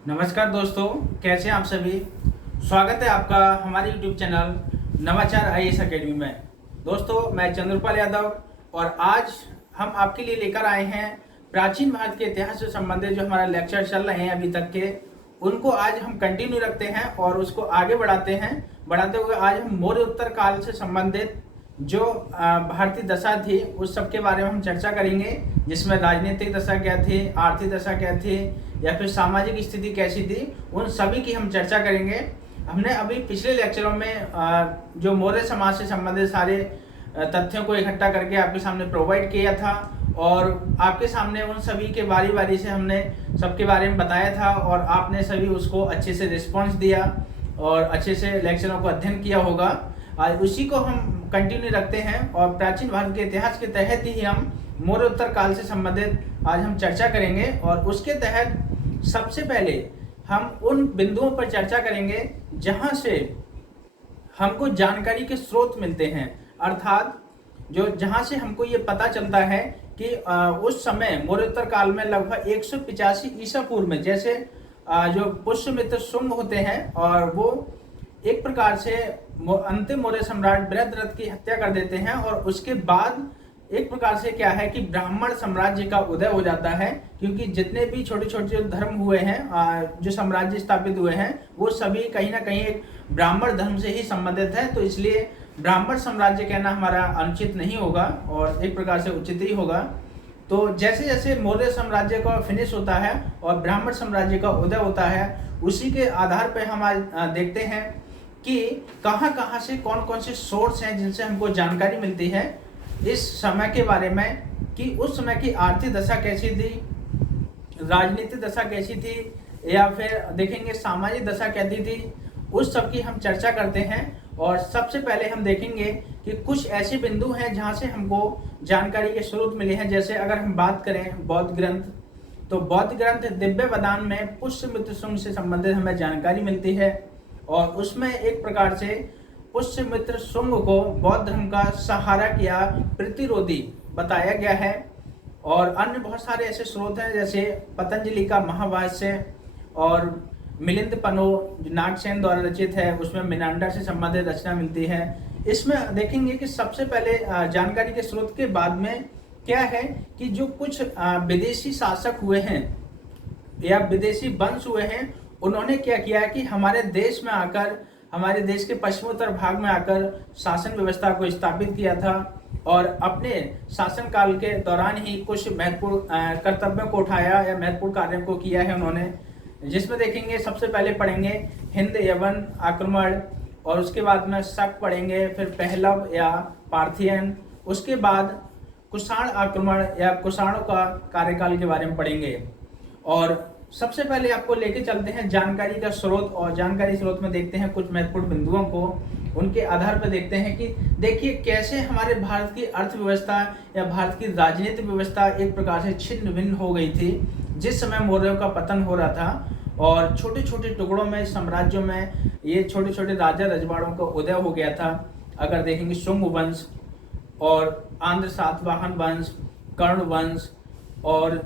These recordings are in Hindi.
नमस्कार दोस्तों, कैसे हैं आप सभी। स्वागत है आपका हमारे YouTube चैनल नवाचार IAS अकेडमी में। दोस्तों, मैं चंद्रपाल यादव और आज हम आपके लिए लेकर आए हैं प्राचीन भारत के इतिहास से संबंधित जो हमारा लेक्चर चल रहे हैं अभी तक के, उनको आज हम कंटिन्यू रखते हैं और उसको आगे बढ़ाते हुए आज हम मौर्य उत्तर काल से संबंधित जो भारतीय दशा थी उस सब के बारे में हम चर्चा करेंगे, जिसमें राजनीतिक दशा क्या थी, आर्थिक दशा क्या थी या फिर सामाजिक स्थिति कैसी थी, उन सभी की हम चर्चा करेंगे। हमने अभी पिछले लेक्चरों में जो मौर्य समाज से संबंधित सारे तथ्यों को इकट्ठा करके आपके सामने प्रोवाइड किया था और आपके सामने उन सभी के बारी बारी से हमने सबके बारे में बताया था और आपने सभी उसको अच्छे से रिस्पॉन्स दिया और अच्छे से लेक्चरों को अध्ययन किया होगा। आज उसी को हम कंटिन्यू रखते हैं और प्राचीन भारत के इतिहास के तहत ही हम मौर्य उत्तर काल से संबंधित आज हम चर्चा करेंगे और उसके तहत सबसे पहले हम उन बिंदुओं पर चर्चा करेंगे जहां से हमको जानकारी के स्रोत मिलते हैं, अर्थात जहां से हमको ये पता चलता है कि उस समय मौर्योत्तर काल में लगभग 185 ईसा पूर्व में जैसे जो पुष्यमित्र शुंग होते हैं और वो एक प्रकार से अंतिम मौर्य सम्राट बृहद्रथ की हत्या कर देते हैं और उसके बाद एक प्रकार से क्या है कि ब्राह्मण साम्राज्य का उदय हो जाता है, क्योंकि जितने भी छोटे छोटे धर्म हुए हैं जो साम्राज्य स्थापित हुए हैं वो सभी कहीं ना कहीं एक ब्राह्मण धर्म से ही संबंधित है। तो इसलिए ब्राह्मण साम्राज्य कहना हमारा अनुचित नहीं होगा और एक प्रकार से उचित ही होगा। तो जैसे जैसे मौर्य साम्राज्य का फिनिश होता है और ब्राह्मण साम्राज्य का उदय होता है, उसी के आधार पर हम आज देखते हैं कि कहाँ कहाँ से कौन कौन से सोर्स हैं जिनसे हमको जानकारी मिलती है इस समय के बारे में कि उस समय की आर्थिक दशा कैसी थी, राजनीतिक दशा कैसी थी या फिर देखेंगे सामाजिक दशा कैसी थी, उस सब की हम चर्चा करते हैं। और सबसे पहले हम देखेंगे कि कुछ ऐसे बिंदु हैं जहां से हमको जानकारी के स्रोत मिले हैं। जैसे अगर हम बात करें बौद्ध ग्रंथ, तो बौद्ध ग्रंथ दिव्य वदान में पुष्यमित्र शुंग से संबंधित हमें जानकारी मिलती है और उसमें एक प्रकार से पुष्यमित्र शुंग को बौद्ध धर्म का सहारा किया प्रतिरोधी बताया गया है। और अन्य बहुत सारे ऐसे स्रोत हैं जैसे पतंजलि का महाभाष्य और मिलिंद पनो जो नागसेन द्वारा रचित है, उसमें मिनांडर से संबंधित रचना मिलती है। इसमें देखेंगे कि सबसे पहले जानकारी के स्रोत के बाद में क्या है कि जो कुछ विदेशी शासक हुए हैं या विदेशी वंश हुए हैं, उन्होंने क्या किया है कि हमारे देश में आकर, हमारे देश के पश्चिमोत्तर भाग में आकर शासन व्यवस्था को स्थापित किया था और अपने शासन काल के दौरान ही कुछ महत्वपूर्ण कर्तव्यों को उठाया या महत्वपूर्ण कार्यों को किया है उन्होंने, जिसमें देखेंगे सबसे पहले पढ़ेंगे हिंद यवन आक्रमण और उसके बाद में शक पढ़ेंगे, फिर पहलव या पार्थियन, उसके बाद कुषाण आक्रमण या कुषाणों का कार्यकाल के बारे में पढ़ेंगे। और सबसे पहले आपको लेके चलते हैं जानकारी का स्रोत और जानकारी स्रोत में देखते हैं कुछ महत्वपूर्ण बिंदुओं को, उनके आधार पर देखते हैं कि देखिए कैसे हमारे भारत की अर्थव्यवस्था या भारत की राजनीतिक व्यवस्था एक प्रकार से छिन्न भिन्न हो गई थी जिस समय मौर्यों का पतन हो रहा था और छोटे छोटे टुकड़ों में साम्राज्यों में ये छोटे छोटे राजा रजवाड़ों का उदय हो गया था। अगर देखेंगे शुंग वंश और आंध्र सातवाहन वंश, कर्ण वंश और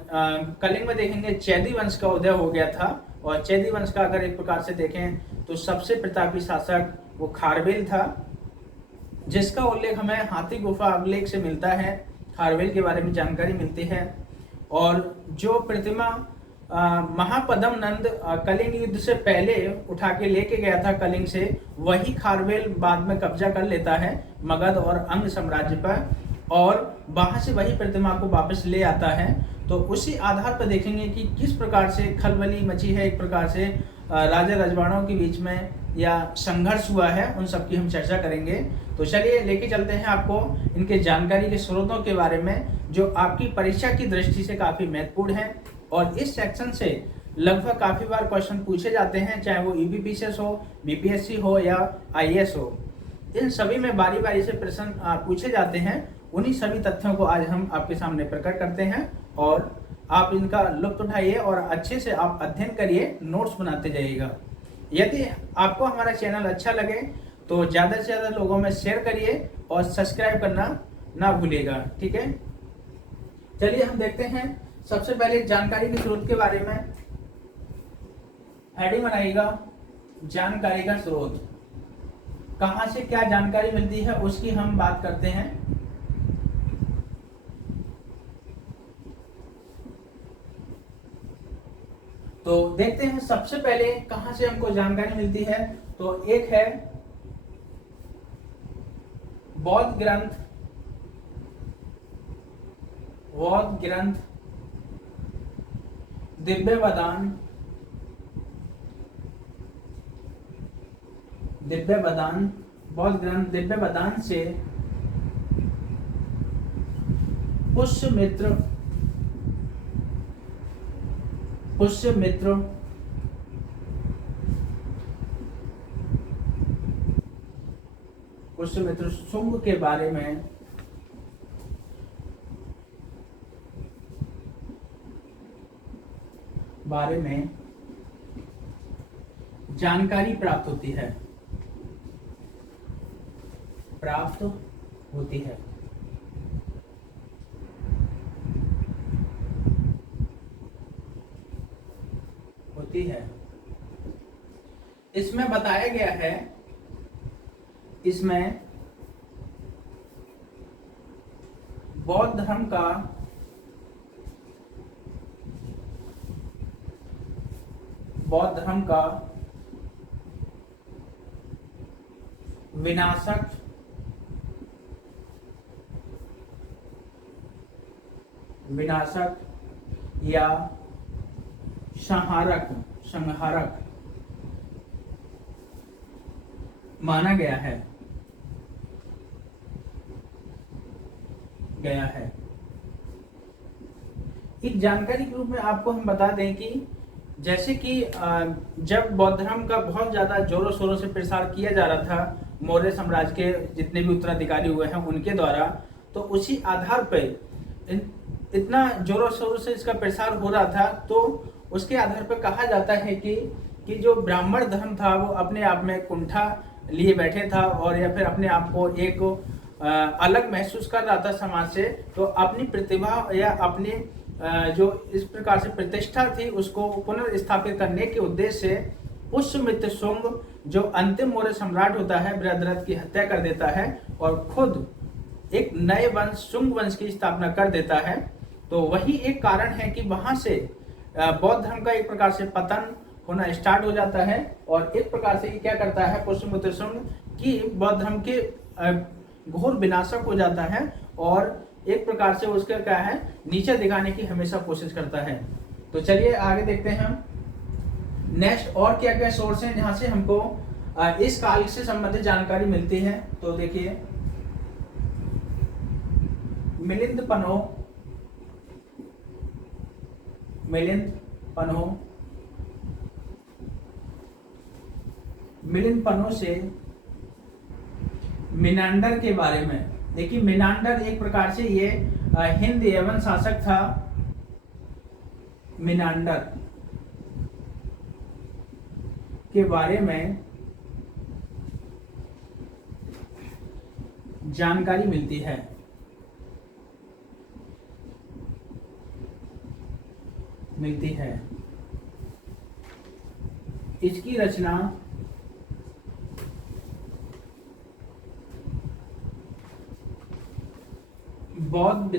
कलिंग में देखेंगे चैदी वंश का उदय हो गया था। और चैदी वंश का अगर एक प्रकार से देखें तो सबसे प्रतापी शासक वो खारवेल था, जिसका उल्लेख हमें हाथी गुफा अभिलेख से मिलता है। खारवेल के बारे में जानकारी मिलती है और जो प्रतिमा महापद्म नंद कलिंग युद्ध से पहले उठा के लेके गया था कलिंग से, वही खारवेल बाद में कब्जा कर लेता है मगध और अंग साम्राज्य पर और वहां से वही प्रतिमा को वापस ले आता है। तो उसी आधार पर देखेंगे कि किस प्रकार से खलबली मची है, एक प्रकार से राजा रजवाड़ों के बीच में या संघर्ष हुआ है, उन सब की हम चर्चा करेंगे। तो चलिए लेके चलते हैं आपको इनके जानकारी के स्रोतों के बारे में जो आपकी परीक्षा की दृष्टि से काफी महत्वपूर्ण है और इस सेक्शन से लगभग काफी बार क्वेश्चन पूछे जाते हैं, चाहे वो ईबीपीएस हो, बीपीएससी हो या आईएएस हो। इन सभी में बारी बारी से प्रश्न पूछे जाते हैं। उन्हीं सभी तथ्यों को आज हम आपके सामने प्रकट करते हैं और आप इनका लुत्फ उठाइए और अच्छे से आप अध्ययन करिए, नोट्स बनाते जाइएगा। यदि आपको हमारा चैनल अच्छा लगे तो ज़्यादा से ज़्यादा लोगों में शेयर करिए और सब्सक्राइब करना ना भूलिएगा, ठीक है। चलिए हम देखते हैं सबसे पहले जानकारी के स्रोत के बारे में। हेडिंग बनाइएगा जानकारी का स्रोत। कहाँ से क्या जानकारी मिलती है उसकी हम बात करते हैं। तो देखते हैं सबसे पहले कहाँ से हमको जानकारी मिलती है। तो एक है बौद्ध ग्रंथ, दिव्य बदान, बौद्ध ग्रंथ दिव्य बदान से पुष्यमित्र शुंग के बारे में जानकारी प्राप्त होती है। इसमें बताया गया है, इसमें बौद्ध धर्म का विनाशक या संहारक माना गया है। एक जानकारी के रूप में आपको हम बता दें कि जैसे कि जब बौद्ध धर्म का बहुत ज्यादा जोरों शोरों से प्रसार किया जा रहा था मौर्य साम्राज्य के जितने भी उत्तराधिकारी हुए हैं उनके द्वारा, तो उसी आधार पर इतना जोरों शोरों से इसका प्रसार हो रहा था, तो उसके आधार पर कहा जाता है कि जो ब्राह्मण धर्म था वो अपने आप में कुंठा लिए बैठे था और या फिर अपने आप को एक अलग महसूस कर रहा था समाज से। तो अपनी प्रतिभा या अपनी जो इस प्रकार से प्रतिष्ठा थी उसको पुनर्स्थापित करने के उद्देश्य से पुष्यमित्र शुंग जो अंतिम मौर्य सम्राट होता है बृहद्रथ की हत्या कर देता है और खुद एक नए वंश शुंग वंश की स्थापना कर देता है। तो वही एक कारण है कि वहां से बौद्ध धर्म का एक प्रकार से पतन होना स्टार्ट हो जाता है और एक प्रकार से ये क्या करता है पुष्यमित्र शुंग की बौद्ध धर्म के घोर विनाशक हो जाता है और एक प्रकार से उसका क्या है नीचे दिखाने की हमेशा कोशिश करता है। तो चलिए आगे देखते हैं हम नेक्स्ट और क्या क्या सोर्स हैं जहां से हमको इस काल से संबंधित जानकारी मिलती है। तो देखिए मिलिंद पनो से मिनांडर के बारे में। देखिए मिनांडर एक प्रकार से ये हिंद यवन शासक था। मिनांडर के बारे में जानकारी मिलती है। इसकी रचना बौद्ध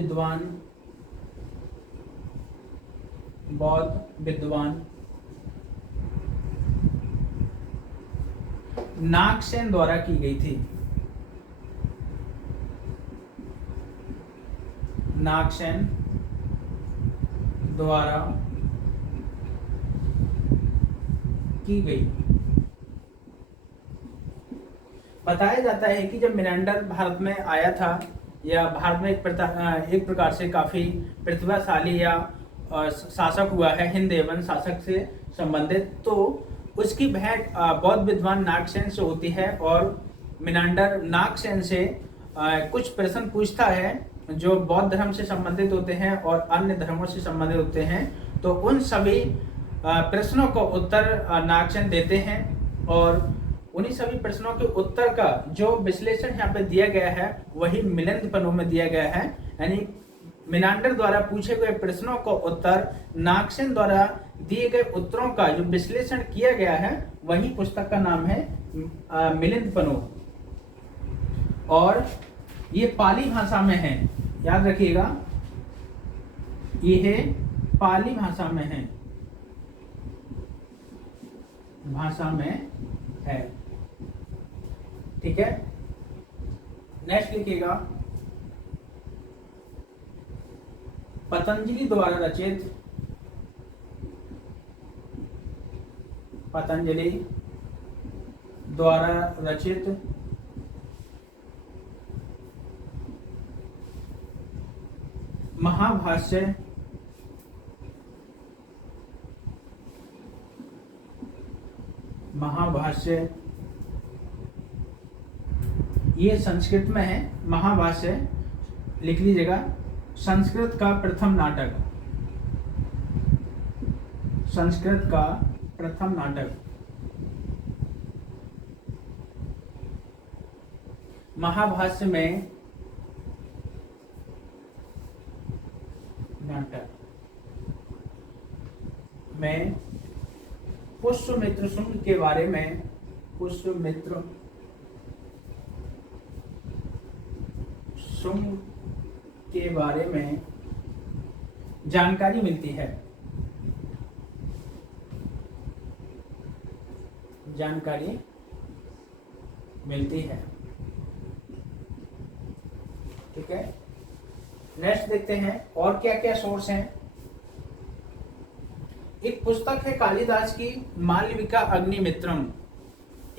विद्वान नागसेन द्वारा की गई थी। नागसेन द्वारा की गई। बताया जाता है कि जब मिनांडर भारत में आया था या भारत में एक प्रकार से काफी प्रतिभाशाली या शासक हुआ है हिंद एवं शासक से संबंधित, तो उसकी भेंट बौद्ध विद्वान नागसेन से होती है और मिनांडर नागसेन से कुछ प्रश्न पूछता है जो बौद्ध धर्म से संबंधित होते हैं और अन्य धर्मों से संबंधित होते हैं। तो उन सभी प्रश्नों को उत्तर नागसेन देते हैं और उन्हीं सभी प्रश्नों के उत्तर का जो विश्लेषण यहाँ पे दिया गया है वही मिलिंद पनो में दिया गया है। यानी मिनांडर द्वारा पूछे गए प्रश्नों को उत्तर नागसेन द्वारा दिए गए उत्तरों का जो विश्लेषण किया गया है वही पुस्तक का नाम है मिलिंद पनो। और ये पाली भाषा में है, याद रखिएगा, यह पाली भाषा में है, ठीक है। नेक्स्ट लिखिएगा, पतंजलि द्वारा रचित, पतंजलि द्वारा रचित महाभाष्य ये संस्कृत में है। महाभाष्य लिख लीजिएगा, संस्कृत का प्रथम नाटक, संस्कृत का प्रथम नाटक। महाभाष्य में नाटक में पुष्यमित्र शुंग के बारे में, पुष्यमित्र शुंग के बारे में जानकारी मिलती है, जानकारी मिलती है, ठीक है। नेक्स्ट देखते हैं और क्या क्या सोर्स हैं। एक पुस्तक है कालिदास की मालविका अग्निमित्रम,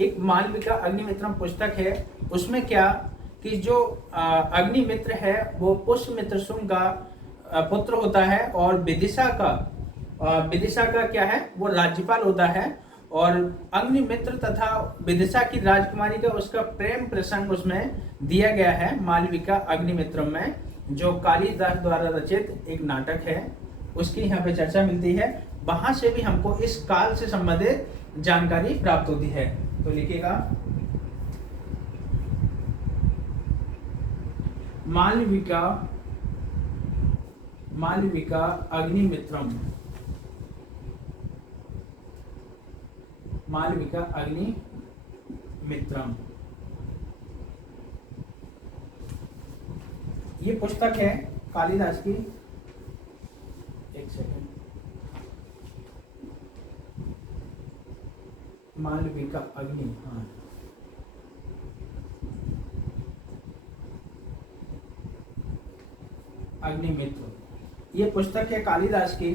एक मालविका अग्निमित्रम पुस्तक है। उसमें क्या कि जो अग्निमित्र है वो पुष्यमित्र शुंग का पुत्र होता है और विदिशा का क्या है, वो राज्यपाल होता है। और अग्निमित्र तथा विदिशा की राजकुमारी का उसका प्रेम प्रसंग उसमें दिया गया है मालविका अग्निमित्रम में, जो कालिदास द्वारा रचित एक नाटक है, उसकी यहाँ पे चर्चा मिलती है। वहां से भी हमको इस काल से संबंधित जानकारी प्राप्त होती है। तो लिखिएगा, मालविका अग्निमित्रम, मालविका अग्निमित्रम ये पुस्तक है कालिदास की। एक सेकंड, मालविका अग्नि, हाँ, अग्निमित्र ये पुस्तक है कालिदास की।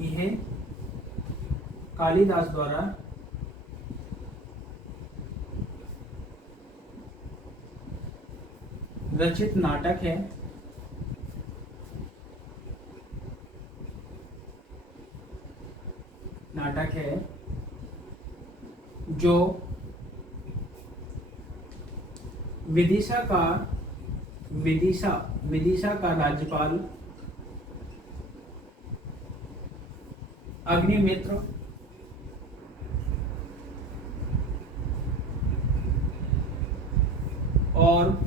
यह कालिदास द्वारा रचित नाटक है। नाटक है जो विदिशा का राज्यपाल अग्निमित्र और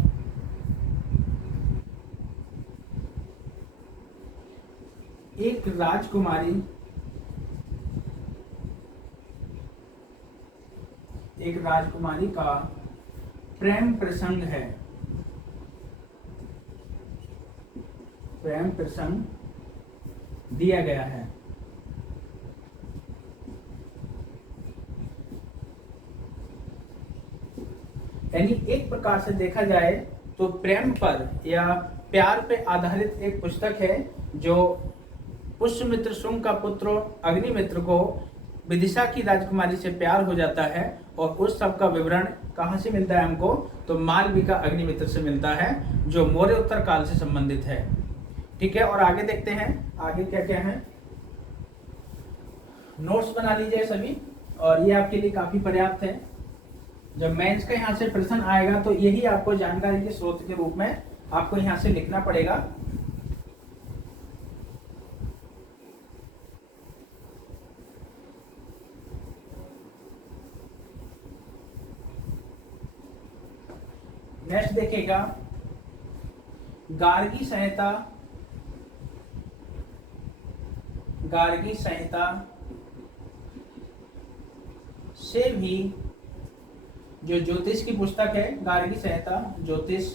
एक राजकुमारी का प्रेम प्रसंग है, प्रेम प्रसंग दिया गया है। यानी एक प्रकार से देखा जाए तो प्रेम पर या प्यार पे आधारित एक पुस्तक है, जो पुष्यमित्र शुंग का पुत्र अग्निमित्र को विदिशा की राजकुमारी से प्यार हो जाता है, और उस सब का विवरण कहाँ से मिलता है हमको, तो मालविका अग्निमित्र से मिलता है, जो मौर्य उत्तर काल से संबंधित है। ठीक है, और आगे देखते हैं आगे क्या क्या है। नोट्स बना लीजिए सभी, और ये आपके लिए काफी पर्याप्त है। जब मेंस का यहाँ से प्रश्न आएगा तो यही आपको जानकारी के स्रोत के रूप में आपको यहाँ से लिखना पड़ेगा। नेक्स्ट देखिएगा, गार्गी संहिता गार्गी संहिता से भी, जो ज्योतिष की पुस्तक है गार्गी संहिता ज्योतिष,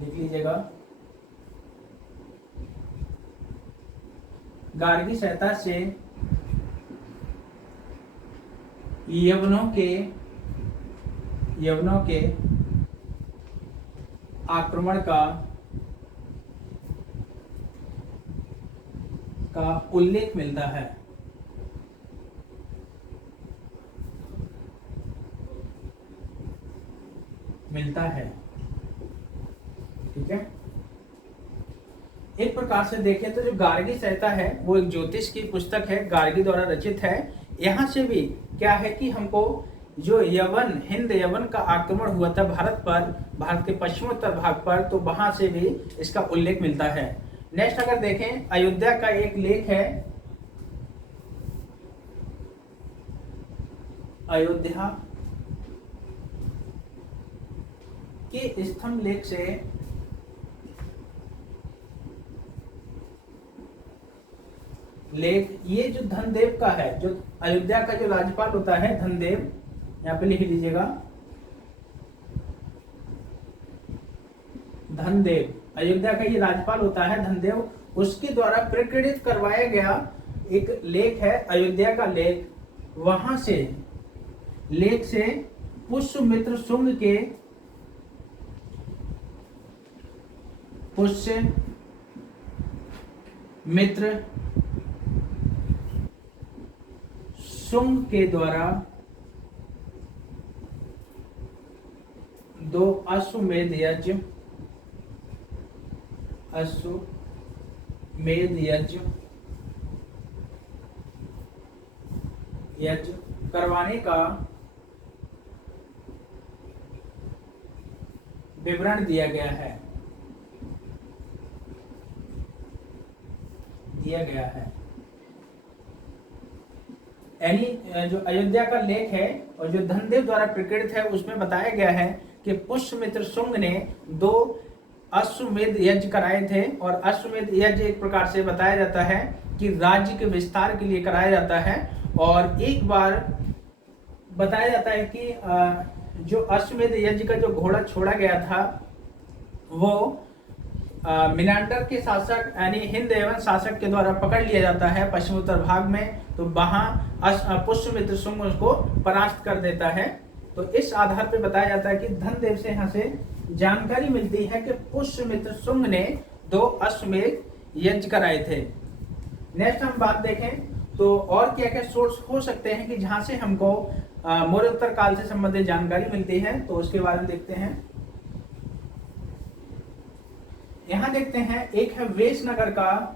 लिख लीजिएगा, गार्गी संहिता से यवनों के आक्रमण का उल्लेख मिलता है। ठीक है। एक प्रकार से देखें तो जो गार्गी संहिता है वो एक ज्योतिष की पुस्तक है, गार्गी द्वारा रचित है। यहाँ से भी क्या है कि हमको जो हिंद यवन का आक्रमण हुआ था भारत पर, भारत के पश्चिमोत्तर भाग पर, तो वहां से भी इसका उल्लेख मिलता है। नेक्स्ट अगर देखें, अयोध्या का एक लेख है, अयोध्या के स्तंभ लेख से ये जो धनदेव का है, जो अयोध्या का जो राज्यपाल होता है धनदेव, यहाँ पे लिख लीजिएगा, धनदेव, अयोध्या का ये राज्यपाल होता है धनदेव, उसके द्वारा प्रकटित करवाया गया एक लेख है अयोध्या का लेख। वहां से लेख से पुष्यमित्र शुंग के शुंग के द्वारा 2 अश्वमेध यज्ञ करवाने का विवरण दिया गया है। यानी जो अयोध्या का लेख है और जो धनदेव द्वारा प्रकटित है उसमें बताया गया है कि पुष्यमित्र शुंग ने 2 अश्वमेध यज्ञ कराए थे। और अश्वमेध यज्ञ एक प्रकार से बताया जाता है कि राज्य के विस्तार के लिए कराया जाता है। और एक बार बताया जाता है कि जो अश्वमेध यज्ञ का जो घोड़ा छोड़ा गया था वो मिनांडर के शासक यानी हिंद एवं शासक के द्वारा पकड़ लिया जाता है पश्चिमोत्तर भाग में। तो वहां पुष्यमित्र शुंग उसको परास्त कर देता है। तो इस आधार पर बताया जाता है कि धनदेव से यहाँ से जानकारी मिलती है कि पुष्यमित्र शुंग ने 2 अश्वमेध यज्ञ कराए थे। नेक्स्ट हम बात देखें तो और क्या क्या सोर्स हो सकते हैं कि जहां से हमको मौर्योत्तर काल से संबंधित जानकारी मिलती है, तो उसके बारे में देखते हैं। यहां देखते हैं, एक है वेशनगर का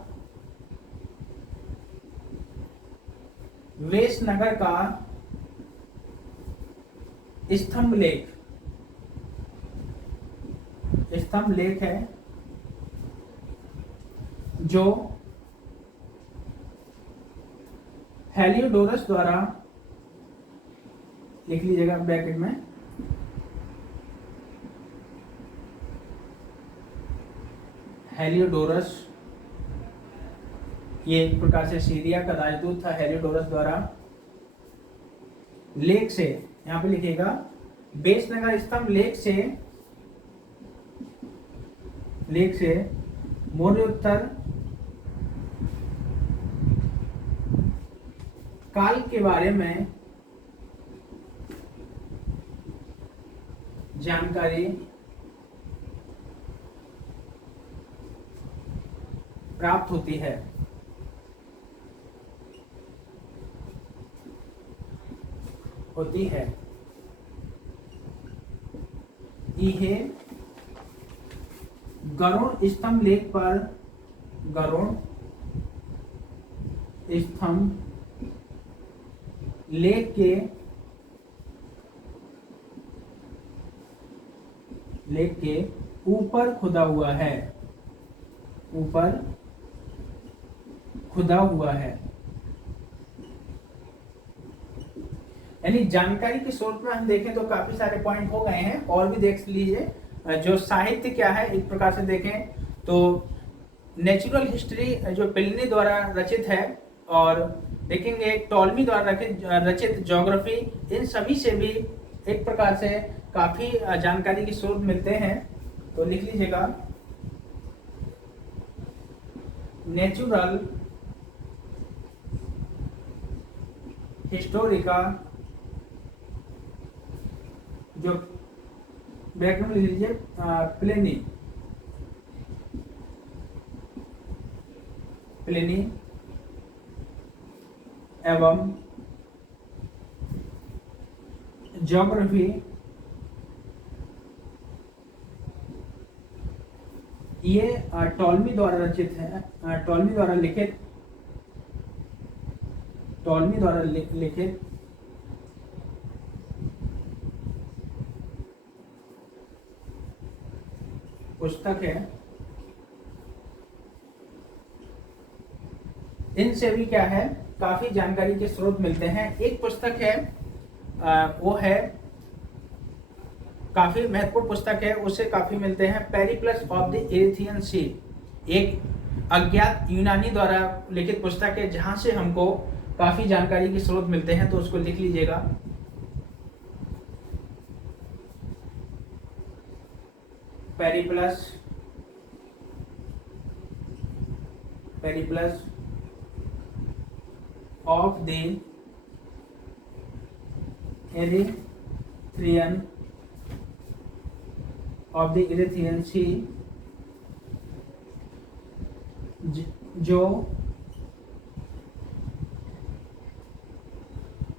स्तंभ लेख है जो हेलियोडोरस द्वारा, लिख लीजिएगा ब्रैकेट में, हेलियोडोरस, ये एक प्रकार से सीरिया का राजदूत था, हेलियोडोरस द्वारा लेख से, यहां पे लिखिएगा वेशनगर स्तंभ लेख से मौर्योत्तर काल के बारे में जानकारी प्राप्त होती है। यह गरुड़ स्तंभ लेख पर, गरुड़ स्तंभ लेख के ऊपर खुदा हुआ है। यानी जानकारी के सोर्स में हम देखें तो काफी सारे पॉइंट हो गए हैं, और भी देख लीजिए। जो साहित्य क्या है एक प्रकार से देखें तो नेचुरल हिस्ट्री जो प्लिनी द्वारा रचित है, और देखेंगे टॉलमी द्वारा रचित ज्योग्राफी, इन सभी से भी एक प्रकार से काफी जानकारी के स्रोत मिलते हैं। तो लिख लीजिएगा, नेचुरल हिस्टोरिका, जो बैकग्राउंड लिख लीजिए प्लिनी एवं ज्योग्राफी, ये टॉलमी द्वारा रचित है, टॉलमी द्वारा लिखित पुस्तक है। इनसे भी क्या है, काफी जानकारी के स्रोत मिलते हैं। एक पुस्तक है, वो है काफी महत्वपूर्ण पुस्तक है, उससे काफी मिलते हैं, पेरिप्लस ऑफ द इरिथियन सी, एक अज्ञात यूनानी द्वारा लिखित पुस्तक है, जहां से हमको काफी जानकारी के स्रोत मिलते हैं। तो उसको लिख लीजिएगा, पेरिप्लस ऑफ द इरिथियन सी, जो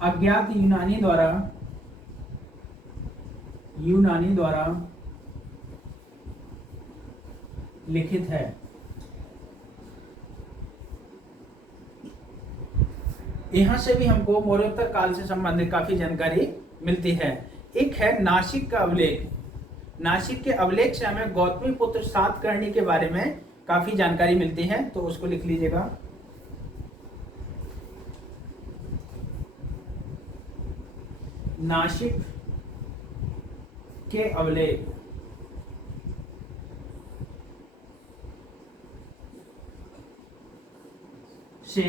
अज्ञात यूनानी द्वारा लिखित है। यहां से भी हमको मौर्योत्तर काल से संबंधित काफी जानकारी मिलती है। एक है नासिक का अभिलेख। नासिक के अभिलेख से हमें गौतमी पुत्र सातकर्णी के बारे में काफी जानकारी मिलती है। तो उसको लिख लीजिएगा, नासिक के अभिलेख से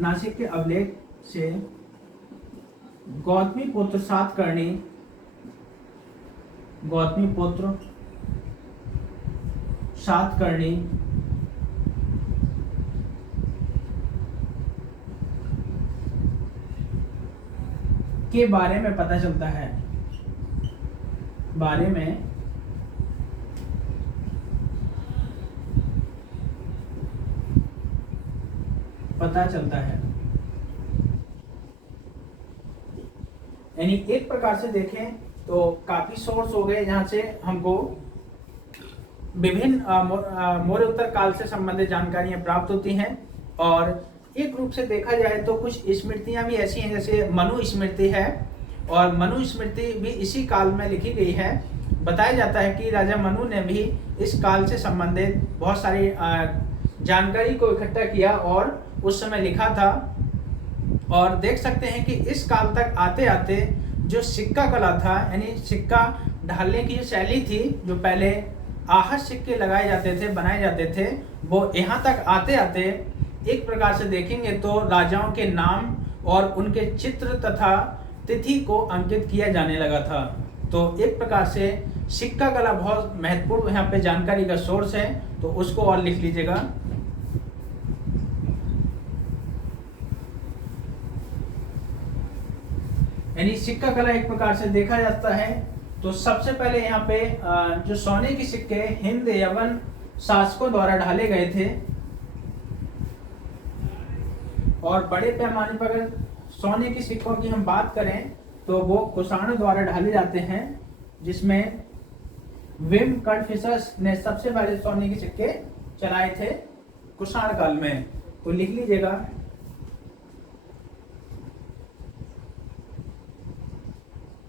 नासिक के अभिलेख से गौतमी पुत्र सातकर्णी के बारे में पता चलता है, यानी एक प्रकार से देखें तो काफी सोर्स हो गए जहां से हमको विभिन्न मौर्योत्तर काल से संबंधित जानकारियां प्राप्त होती हैं। और एक रूप से देखा जाए तो कुछ स्मृतियां भी ऐसी हैं, जैसे मनु स्मृति है, और मनु स्मृति भी इसी काल में लिखी गई है। बताया जाता है कि राजा मनु ने भी इस काल से संबंधित बहुत सारी जानकारी को इकट्ठा किया और उस समय लिखा था। और देख सकते हैं कि इस काल तक आते आते जो सिक्का कला था, यानी सिक्का ढालने की जो शैली थी, जो पहले आहत सिक्के लगाए जाते थे, बनाए जाते थे, वो यहाँ तक आते आते एक प्रकार से देखेंगे तो राजाओं के नाम और उनके चित्र तथा तिथि को अंकित किया जाने लगा था। तो एक प्रकार से सिक्का कला बहुत महत्वपूर्ण यहाँ पे जानकारी का सोर्स है। तो उसको और लिख लीजिएगा, यानी सिक्का कला एक प्रकार से देखा जाता है। तो सबसे पहले यहाँ पे जो सोने के सिक्के हिंद यवन शासकों द्वारा ढाले गए थे, और बड़े पैमाने पर अगर सोने के सिक्कों की हम बात करें तो वो कुषाणों द्वारा ढाले जाते हैं, जिसमें विम कड़फिसस ने सबसे पहले सोने के सिक्के चलाए थे कुषाण काल में। तो लिख लीजिएगा,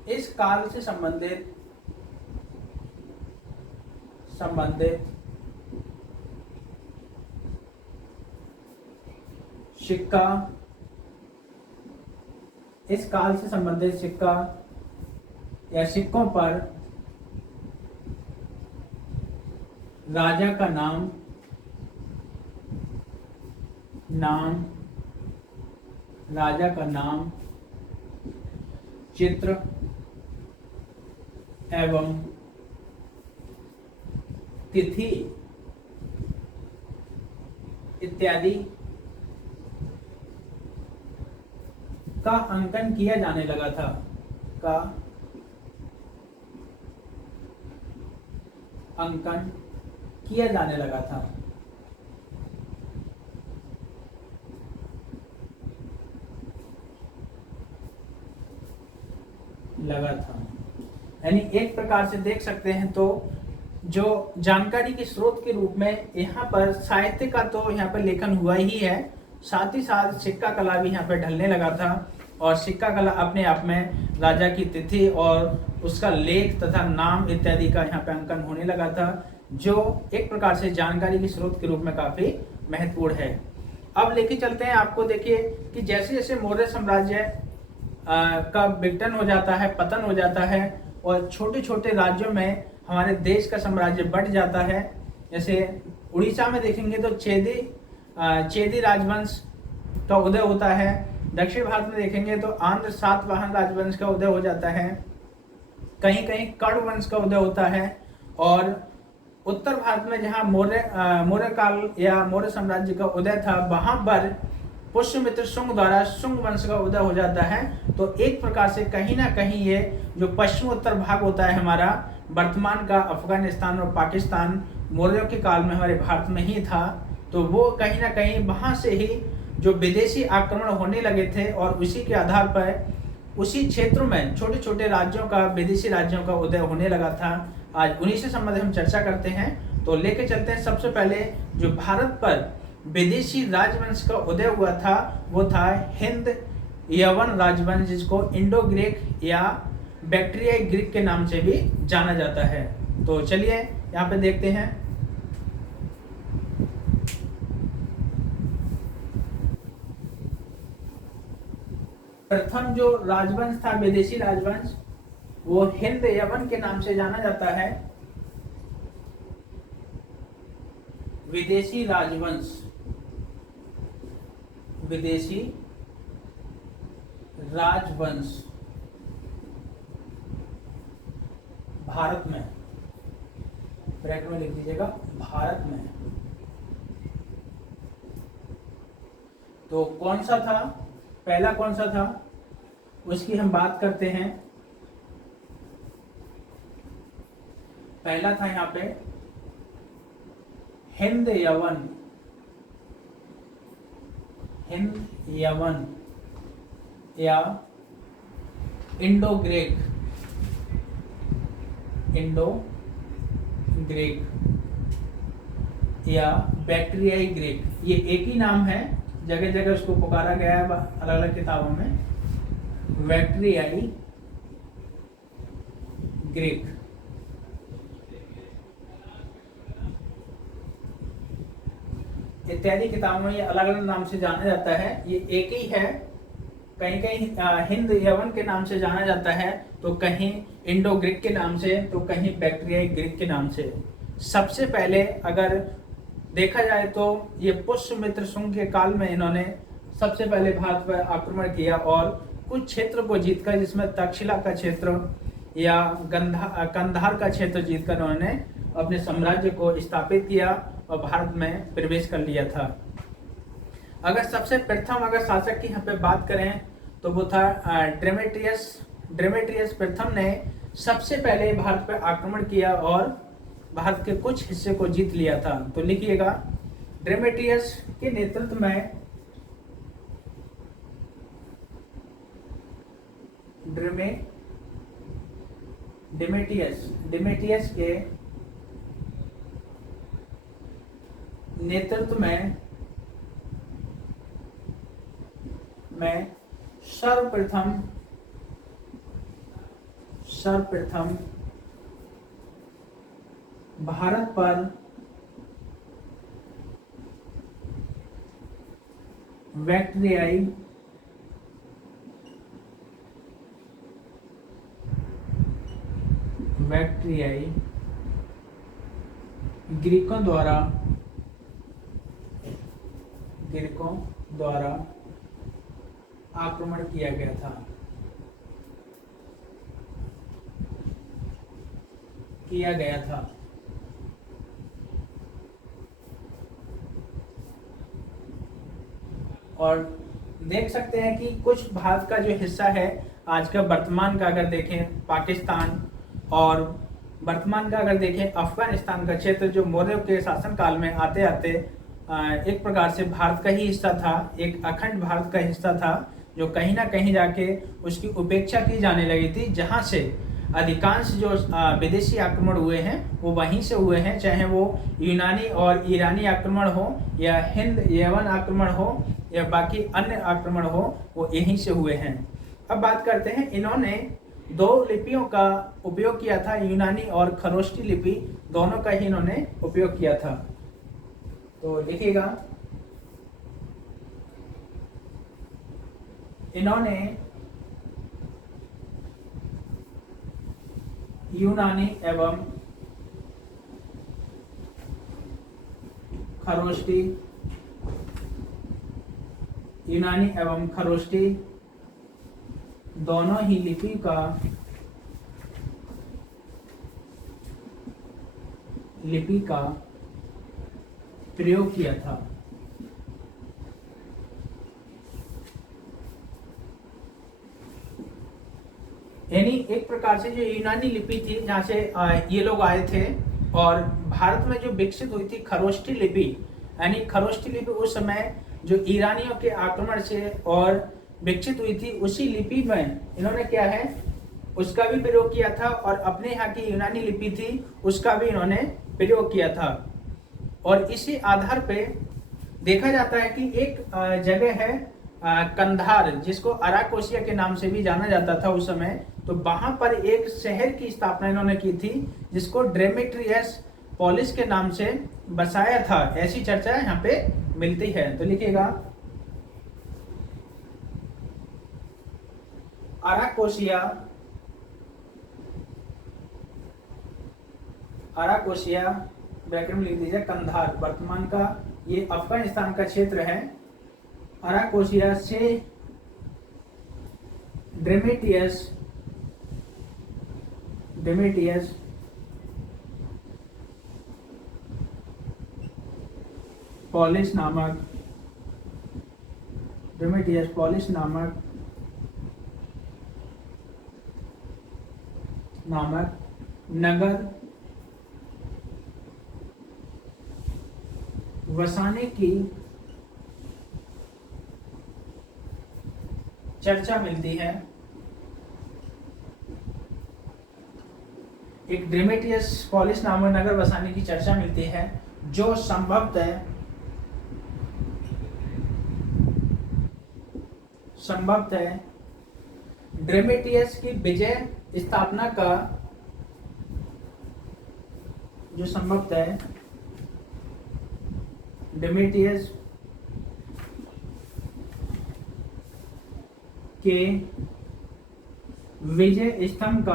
इस काल से संबंधित सिक्का, या सिक्कों पर राजा का नाम राजा का नाम, चित्र एवं तिथि इत्यादि का अंकन किया जाने लगा था। का अंकन किया जाने लगा था। यानी एक प्रकार से देख सकते हैं तो जो जानकारी के स्रोत के रूप में यहाँ पर साहित्य का तो यहाँ पर लेखन हुआ ही है, साथ ही साथ सिक्का कला भी यहाँ पर ढलने लगा था। और सिक्का कला अपने आप में राजा की तिथि और उसका लेख तथा नाम इत्यादि का यहाँ पे अंकन होने लगा था, जो एक प्रकार से जानकारी के स्रोत के रूप में काफी महत्वपूर्ण है। अब लेके चलते हैं आपको, देखिए कि जैसे जैसे मौर्य साम्राज्य का विघटन हो जाता है, पतन हो जाता है और छोटे छोटे राज्यों में हमारे देश का साम्राज्य बढ़ जाता है। जैसे उड़ीसा में देखेंगे तो चेदी राजवंश का उदय होता है। दक्षिण भारत में देखेंगे तो आंध्र सातवाहन राजवंश का उदय हो जाता है। कहीं कहीं कर्ण वंश का उदय होता है। और उत्तर भारत में जहाँ मौर्य काल या मौर्य साम्राज्य का उदय था, वहां पर पुष्यमित्र शुंग द्वारा शुंग वंश का उदय हो जाता है। तो एक प्रकार से कहीं ना कहीं ये जो पश्चिम उत्तर भाग होता है हमारा, वर्तमान का अफगानिस्तान और पाकिस्तान, मौर्यों के काल में हमारे भारत में ही था। तो वो कहीं ना कहीं वहां से ही जो विदेशी आक्रमण होने लगे थे और उसी के आधार पर उसी क्षेत्रों में छोटे छोटे राज्यों का, विदेशी राज्यों का उदय होने लगा था। आज उन्हीं से संबंधित हम चर्चा करते हैं। तो लेके चलते हैं, सबसे पहले जो भारत पर विदेशी राजवंश का उदय हुआ था वो था हिंद यवन राजवंश, जिसको इंडो ग्रीक या बैक्ट्रियाई ग्रीक के नाम से भी जाना जाता है। तो चलिए यहाँ पे देखते हैं। प्रथम जो राजवंश था, विदेशी राजवंश, वो हिंद यवन के नाम से जाना जाता है। विदेशी राजवंश, विदेशी राजवंश भारत में, ब्रैकेट में लिख दीजिएगा, भारत में। तो कौन सा था, पहला कौन सा था उसकी हम बात करते हैं। पहला था यहाँ पे हिंद यवन, हिंद यवन या इंडो ग्रीक, इंडो ग्रीक या बैक्ट्रियाई ग्रीक। ये एक ही नाम है, जगह जगह उसको पुकारा गया है अलग अलग किताबों में। बैक्ट्रियाई ग्रीक, इत्यादि किताबों में ये अलग अलग नाम से जाना जाता है। ये एक ही है, कहीं कहीं हिंद यवन के नाम से जाना जाता है, तो कहीं इंडो ग्रीक के नाम से, तो कहीं बैक्ट्रियाई ग्रीक के नाम से। सबसे पहले अगर देखा जाए तो ये पुष्यमित्र शुंग के काल में इन्होंने सबसे पहले भारत पर आक्रमण किया और कुछ क्षेत्र को जीतकर, जिसमें तक्षशिला का क्षेत्र या कंधार का क्षेत्र जीतकर उन्होंने अपने साम्राज्य को स्थापित किया और भारत में प्रवेश कर लिया था। अगर सबसे प्रथम अगर शासक की यहाँ पे बात करें तो वो था डेमेट्रियस प्रथम ने सबसे पहले भारत पर आक्रमण किया और भारत के कुछ हिस्से को जीत लिया था। तो लिखिएगा, डेमेट्रियस के नेतृत्व में डेमेट्रियस के नेतृत्व में सर्वप्रथम भारत पर बैक्टीरियाई ग्रीकों द्वारा आक्रमण किया गया था। और देख सकते हैं कि कुछ भारत का जो हिस्सा है आज का वर्तमान का अगर देखें पाकिस्तान, और वर्तमान का अगर देखें अफगानिस्तान का क्षेत्र, जो मौर्यों के शासनकाल में आते आते एक प्रकार से भारत का ही हिस्सा था, एक अखंड भारत का हिस्सा था, जो कहीं ना कहीं जाके उसकी उपेक्षा की जाने लगी थी, जहां से अधिकांश जो विदेशी आक्रमण हुए हैं वो वहीं से हुए हैं, चाहे वो यूनानी और ईरानी आक्रमण हो या हिंद यवन आक्रमण हो या बाकी अन्य आक्रमण हो, वो यहीं से हुए हैं। अब बात करते हैं, इन्होंने 2 लिपियों का उपयोग किया था, यूनानी और खरोष्टी लिपि दोनों का ही इन्होंने उपयोग किया था। तो देखिएगा, इन्होंने यूनानी एवं खरोष्टी दोनों ही लिपि का प्रयोग किया था। यानी एक प्रकार से जो यूनानी लिपि थी, जहाँ से ये लोग आए थे, और भारत में जो विकसित हुई थी खरोष्टी लिपि, यानी खरोष्टी लिपि उस समय जो ईरानियों के आक्रमण से और विकसित हुई थी, उसी लिपि में इन्होंने क्या है उसका भी प्रयोग किया था, और अपने यहाँ की यूनानी लिपि थी उसका भी इन्होंने प्रयोग किया था। और इसी आधार पे देखा जाता है कि एक जगह है कंधार, जिसको अराकोसिया के नाम से भी जाना जाता था उस समय, तो वहां पर एक शहर की स्थापना इन्होंने की थी, जिसको डेमेट्रियस पॉलिस के नाम से बसाया था, ऐसी चर्चा यहाँ पे मिलती है। तो लिखिएगा, अराकोसिया ब्रैकेट में लिख दीजिए, कंधार वर्तमान का ये अफगानिस्तान का क्षेत्र है। अराकोसिया से डेमेट्रियस पॉलिस नामक नगर वसाने की चर्चा मिलती है। एक डेमेट्रियस पॉलिस नामक नगर बसाने की चर्चा मिलती है, जो संभवतः डेमेट्रियस की विजय स्थापना का जो संभवतः डेमेट्रियस के विजय स्तंभ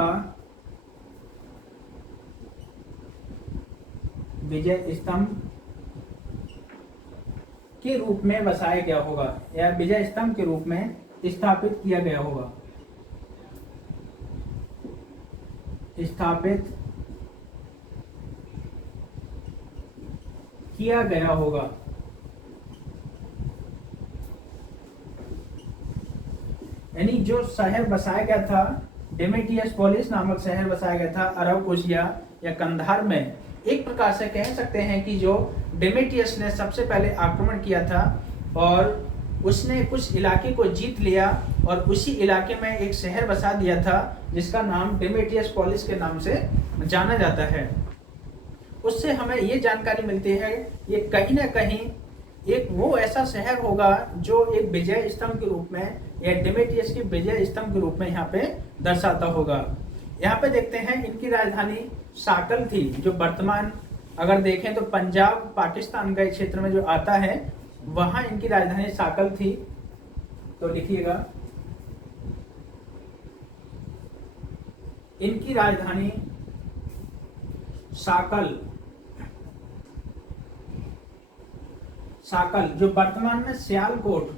के रूप में बसाया गया होगा, या विजय स्तंभ के रूप में स्थापित किया गया होगा, यानी जो शहर बसाया गया था, डेमेट्रियस पॉलिस नामक शहर बसाया गया था अराकोसिया या कंधार में। एक प्रकार से कह सकते हैं कि जो डेमेट्रियस ने सबसे पहले आक्रमण किया था और उसने कुछ इलाके को जीत लिया और उसी इलाके में एक शहर बसा दिया था, जिसका नाम डेमेट्रियस पॉलिस के नाम से जाना जाता है। उससे हमें ये जानकारी मिलती है, ये कहीं ना कहीं एक वो ऐसा शहर होगा जो एक विजय स्तंभ के रूप में या डेमेट्रियस की विजय स्तंभ के रूप में यहाँ पे दर्शाता होगा। यहाँ पे देखते हैं इनकी राजधानी साकल थी, जो वर्तमान अगर देखें तो पंजाब पाकिस्तान के क्षेत्र में जो आता है, वहां इनकी राजधानी साकल थी। तो लिखिएगा, इनकी राजधानी साकल, साकल जो वर्तमान में सियालकोट,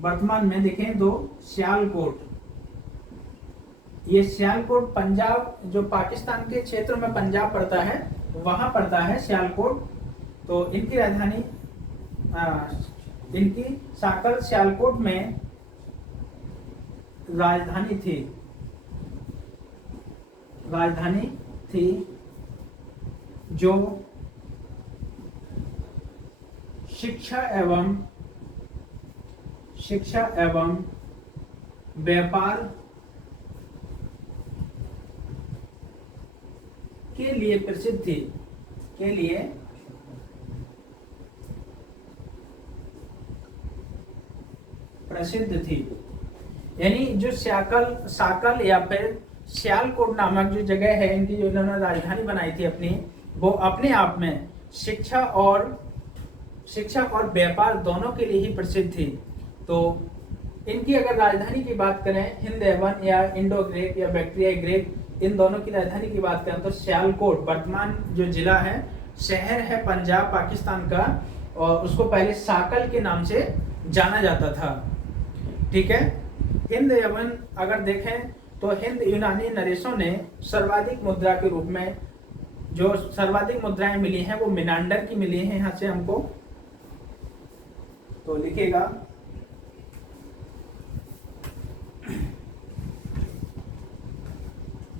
वर्तमान में देखें तो सियालकोट, ये सियालकोट पंजाब जो पाकिस्तान के क्षेत्र में पंजाब पड़ता है वहां पड़ता है सियालकोट। तो इनकी राजधानी इनकी साकल सियालकोट में राजधानी थी जो शिक्षा एवं व्यापार के लिए प्रसिद्ध थी, के लिए प्रसिद्ध थी। यानी जो साकल या फिर सियालकोट नामक जो जगह है, इनकी जो इन्होंने राजधानी बनाई थी अपनी, वो अपने आप में शिक्षा और व्यापार दोनों के लिए ही प्रसिद्ध थी। तो इनकी अगर राजधानी की बात करें, हिंद एवन या इंडो ग्रीक या बैक्ट्रियाई ग्रीक, इन दोनों की राजधानी की बात करें तो सियालकोट वर्तमान जो जिला है, शहर है पंजाब पाकिस्तान का, और उसको पहले साकल के नाम से जाना जाता था। ठीक है। हिंद एवन अगर देखें तो हिंद यूनानी नरेशों ने सर्वाधिक मुद्रा के रूप में जो सर्वाधिक मुद्राएं मिली हैं वो मिनांडर की मिली हैं। यहाँ से हमको तो लिखेगा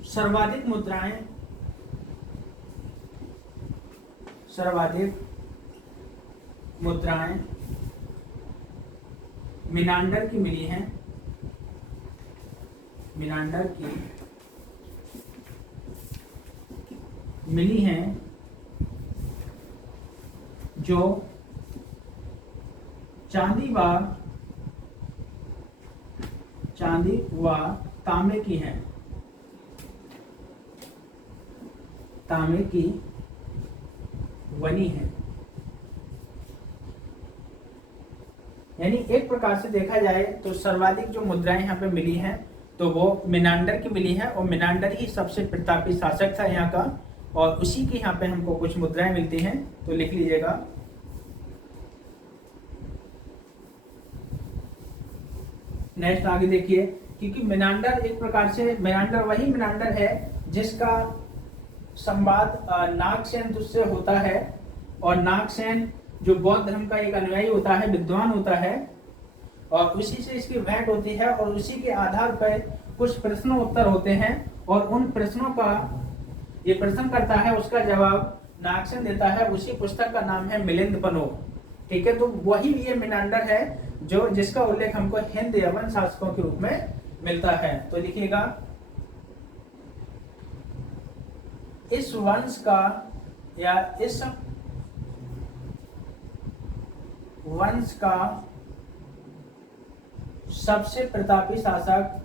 सर्वाधिक मुद्राएं मिनांडर की मिली हैं, मिनांडर की मिली हैं, जो चांदी व तांबे की हैं, तांबे की बनी है। यानी एक प्रकार से देखा जाए तो सर्वाधिक जो मुद्राएं यहाँ पे मिली हैं तो वो मिनांडर की मिली है, और मिनांडर ही सबसे प्रतापी शासक था यहाँ का, और उसी की यहाँ पे हमको कुछ मुद्राएं मिलती हैं। तो लिख लीजिएगा नेक्स्ट आगे देखिए, क्योंकि मिनांडर एक प्रकार से मिनांडर वही मिनांडर है जिसका संवाद नागसेन से होता है, और नागसेन जो बौद्ध धर्म का एक अनुयायी होता है, विद्वान होता है, और उसी से इसकी भेंट होती है, और उसी के आधार पर कुछ प्रश्नों उत्तर होते हैं, और उन प्रश्नों का ये प्रश्न करता है, उसका जवाब नागसेन देता है। उसी पुस्तक का नाम है मिलिंद पनो। ठीक है। तो वही ये मिनांडर है जो जिसका उल्लेख हमको हिंद यवन शासकों के रूप में मिलता है। तो लिखिएगा इस वंश का या इस वंश का सबसे प्रतापी शासक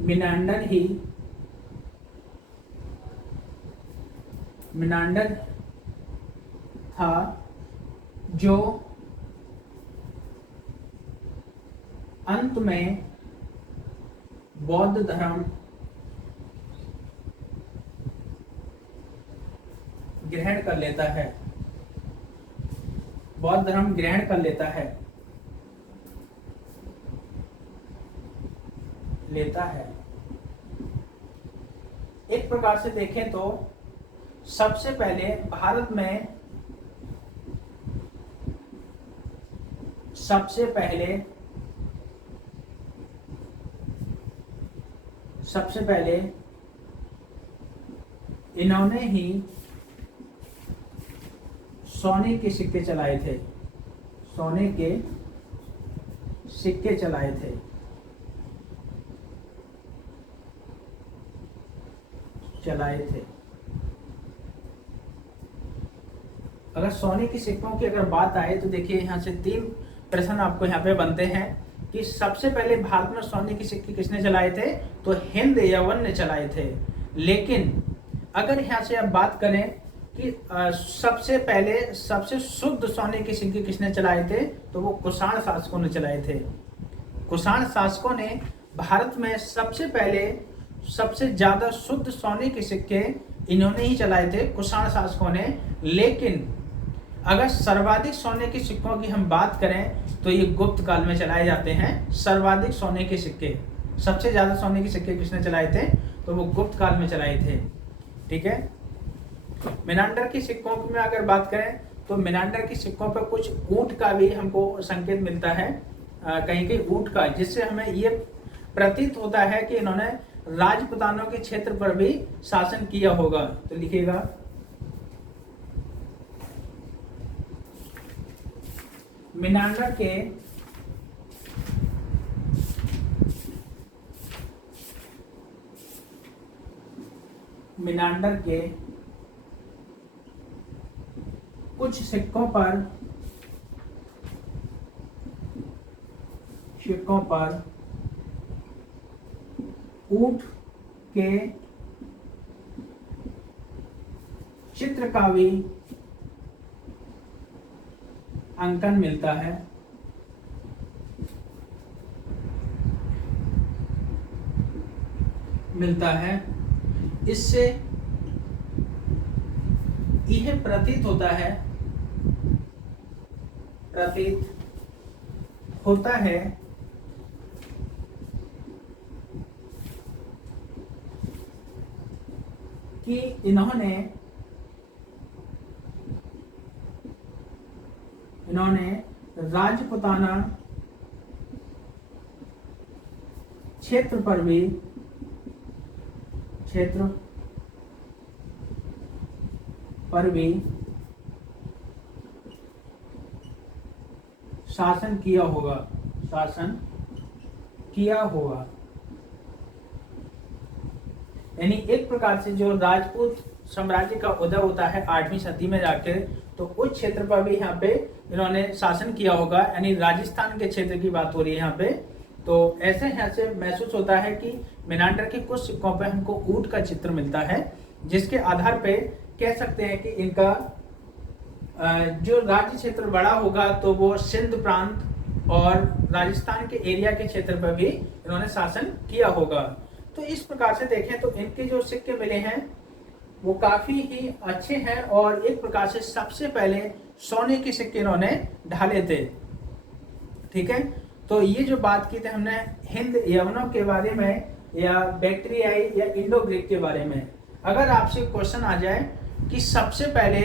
मिनांडर था, जो अंत में बौद्ध धर्म ग्रहण कर लेता है, बौद्ध धर्म ग्रहण कर लेता है। एक प्रकार से देखें तो सबसे पहले भारत में सबसे पहले इन्होंने ही सोने के सिक्के चलाए थे, सोने के सिक्के चलाए थे। अगर सोने के सिक्कों की अगर बात आए तो देखिए यहाँ से 3 प्रश्न आपको यहाँ पे बनते हैं कि सबसे पहले भारत में सोने के सिक्के किसने चलाए थे, तो हिंद यवन ने चलाए थे। लेकिन अगर यहाँ से आप बात करें कि सबसे पहले सबसे शुद्ध सोने के सिक्के किसने चलाए थे, तो वो कुषाण शासकों ने चलाए थे। कुषाण शासकों ने भारत में सबसे पहले सबसे ज्यादा शुद्ध सोने के सिक्के इन्होंने ही चलाए थे, कुषाण शासकों ने। लेकिन अगर सर्वाधिक सोने के सिक्कों की हम बात करें तो ये गुप्त काल में चलाए जाते हैं। सर्वाधिक सोने के सिक्के, सबसे ज्यादा सोने के सिक्के किसने चलाए थे, तो वो गुप्त काल में चलाए थे। ठीक है। मेनांडर के सिक्कों में अगर बात करें तो मेनांडर के सिक्कों पर कुछ ऊंट का भी हमको संकेत मिलता है, कहीं कहीं ऊंट का, जिससे हमें ये प्रतीत होता है कि इन्होंने राजपुतानों के क्षेत्र पर भी शासन किया होगा। तो लिखिएगा मेनांडर के कुछ सिक्कों पर ऊंट के चित्र का भी अंकन मिलता है। इससे यह प्रतीत होता है कि इन्होंने राजपुताना क्षेत्र पर भी शासन किया होगा। यानी एक प्रकार से जो राजपूत साम्राज्य का उदय होता है 8वीं सदी में जाकर, तो उस क्षेत्र पर भी यहाँ पे इन्होंने शासन किया होगा। यानी राजस्थान के क्षेत्र की बात हो रही है यहाँ पे। तो ऐसे यहाँ से महसूस होता है कि मेनांडर के कुछ सिक्कों पे हमको ऊंट का चित्र मिलता है, जिसके आधार पे कह सकते हैं कि इनका जो राज्य क्षेत्र बड़ा होगा तो वो सिंध प्रांत और राजस्थान के एरिया के क्षेत्र पर भी इन्होंने शासन किया होगा। तो इस प्रकार से देखें तो इनके जो सिक्के मिले हैं वो काफी ही अच्छे हैं, और एक प्रकार से सबसे पहले सोने के सिक्के इन्होंने ढाले थे। ठीक है। तो ये जो बात की थी हमने हिंद यवनों के बारे में या बैक्टीरियाई या इंडो ग्रीक के बारे में। अगर आपसे क्वेश्चन आ जाए कि सबसे पहले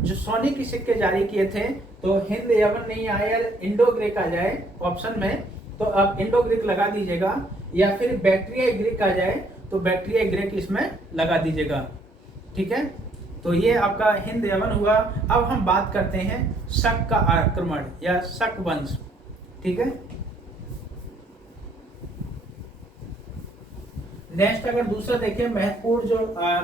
जो सोने के सिक्के जारी किए थे तो हिंद यवन नहीं आए या इंडो ग्रीक आ जाए ऑप्शन में, तो आप इंडो ग्रीक लगा दीजिएगा, या फिर बैक्टीरियाई ग्रीक आ जाए तो बैक्टीरियाई ग्रीक इसमें लगा दीजिएगा। ठीक है। तो ये आपका हिंद यवन हुआ। अब हम बात करते हैं शक का आक्रमण या शक वंश। ठीक है। नेक्स्ट अगर दूसरा देखें महत्वपूर्ण जो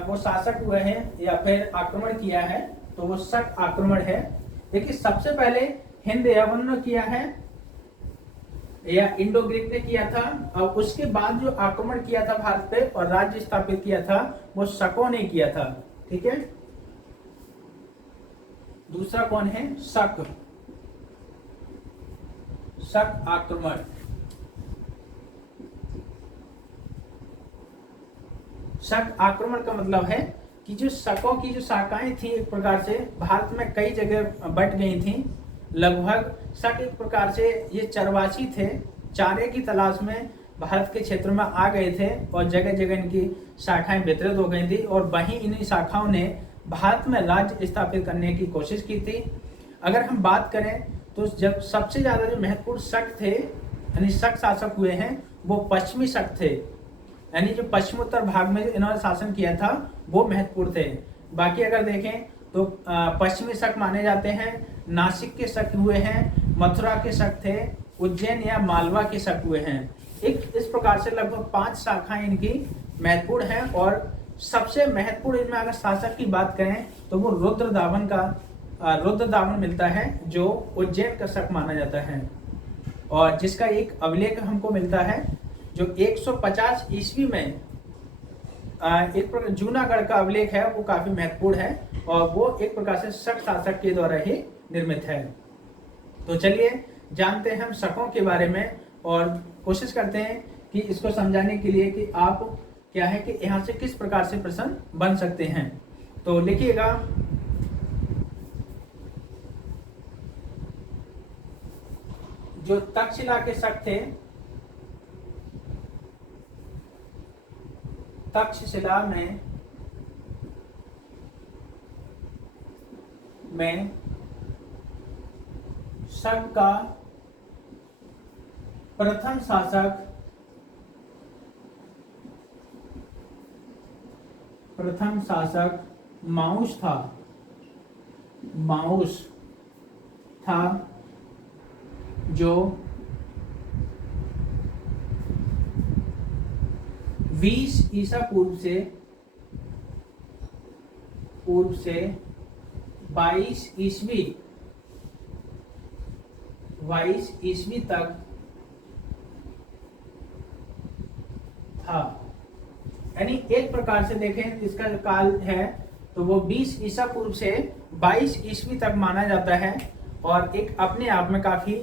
वो शासक हुए हैं या फिर आक्रमण किया है तो वो शक आक्रमण है। देखिए सबसे पहले हिंद यवन ने किया है या इंडो ग्रीक ने किया था, और उसके बाद जो आक्रमण किया था भारत पे और राज्य स्थापित किया था वो शकों ने किया था। ठीक है। दूसरा कौन है, शक आक्रमण। शक आक्रमण का मतलब है कि जो शकों की जो शाखाएं थी एक प्रकार से भारत में कई जगह बट गई थी। लगभग शक एक प्रकार से ये चरवासी थे, चारे की तलाश में भारत के क्षेत्र में आ गए थे और जगह जगह इनकी शाखाएं वितरित हो गई थी, और वहीं इन्हीं शाखाओं ने भारत में राज्य स्थापित करने की कोशिश की थी। अगर हम बात करें तो जब सबसे ज्यादा जो महत्वपूर्ण शक थे यानी शक शासक हुए हैं वो पश्चिमी शक थे, यानी जो पश्चिमोत्तर भाग में इन्होंने शासन किया था वो महत्वपूर्ण थे। बाकी अगर देखें तो पश्चिमी शक माने जाते हैं, नासिक के शक हुए हैं, मथुरा के शक थे, उज्जैन या मालवा के शक हुए हैं। एक इस प्रकार से लगभग 5 शाखाएं इनकी महत्वपूर्ण हैं, और सबसे महत्वपूर्ण इनमें अगर शासक की बात करें तो वो रुद्रदामन मिलता है जो उज्जैन का शक माना जाता है, और जिसका एक अभिलेख हमको मिलता है जो 150 ईस्वी में एक प्रकार जूनागढ़ का अभिलेख है वो काफी महत्वपूर्ण है और वो एक प्रकार से शक शासक के द्वारा ही निर्मित है। तो चलिए जानते हैं हम शकों के बारे में और कोशिश करते हैं कि इसको समझाने के लिए कि आप क्या है कि यहाँ से किस प्रकार से प्रश्न बन सकते हैं। तो लिखिएगा, जो तक्षशिला के शक थे, तक्षशिला में शक का प्रथम शासक माउस था जो 20 ईसा पूर्व से 22 ईस्वी तक था। यानी एक प्रकार से देखें इसका जो काल है तो वो 20 ईसा पूर्व से 22 ईस्वी तक माना जाता है और एक अपने आप में काफी